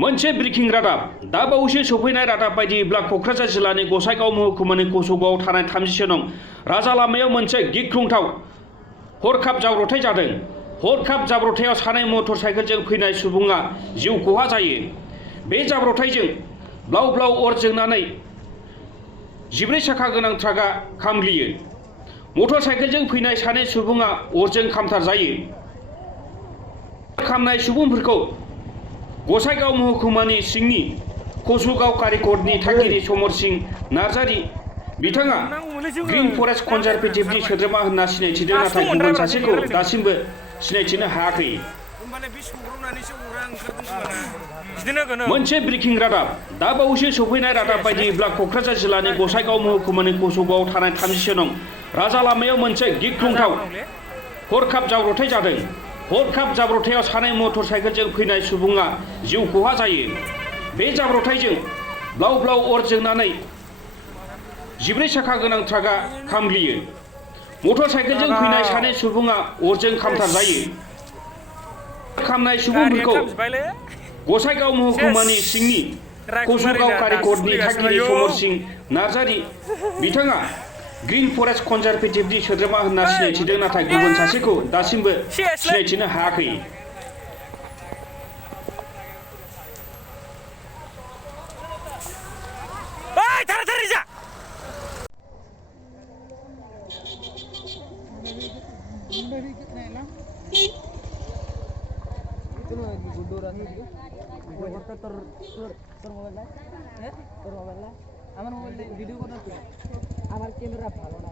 मोनसे ब्रेकिं रादाब दा बावैसो सफैनाय रादाब बायदिब्ला क'क्राझार जिल्लानि गसाइगाव महकुमानि कसुगावआव थानाय 30 नं राजा लामायाव मोनसे गिख्रंथाव हरखाब जाब्रबथाय जादों। हरखाब जाब्रबथायाव सानै मटर साइकेलजों फैनाय सुबुङा जिउ खहा जायो। बे जाब्रबथायजों ब्लाव ब्लाव अर जोंनानै 14 साखा गोनां ट्राकआ खामग्लियो। मटर साइकेलजों फैनाय सानै सुबुङा अरजों खामथार जायो। खामनाय सुबुंफोरखौ गसाइगाव महकुमानि सिंनि कसुगाव कारिकटनि थागिरि समर सिंह नार्जारी बिथाङा ग्रीन फरेस्ट कनजारभेटिभनि सोद्रोमा होनना सिनायथिदों, नाथाय गुबुन सासेखौ दासिमबो सिनायथिनो हायाखै। मोनसे ब्रेकिं रादाब दा बावैसो सफैनाय रादाब बायदिब्ला क'क्राझार जिल्लानि गसाइगाव महकुमानि कसुगावआव थानाय 30 नं राजा लामायाव मोनसे गिख्रंथाव हरखाब जाब्रबथाय जादों। हरखाब जाब्रबथायाव सानै मटर साइकेलजों फैनाय सुबुङा जिउ खहा जायो। बे जाब्रबथायजों ब्लाव ब्लाव अर जोंनानै 14 साखा गोनां ट्राकआ खामग्लियो। मटर साइकेलजों फैनाय सानै सुबुङा अरजों खामथार जायो। खामनाय सुबुंफोरखौ गसाइगाव महकुमानि सिंनि कसुगाव कारिकटनि थागिरि समर सिंह नार्जारी बिथाङा ग्रीन फरेस्ट कनजारभेटिभनि सोद्रोमा होनना सिनायथिदों, नाथाय गुबुन सासेखौ दासिमबो सिनायथिनो हायाखै। আমার মোবাইলে ভিডিও করতে আমার ক্যামেরা ভালো না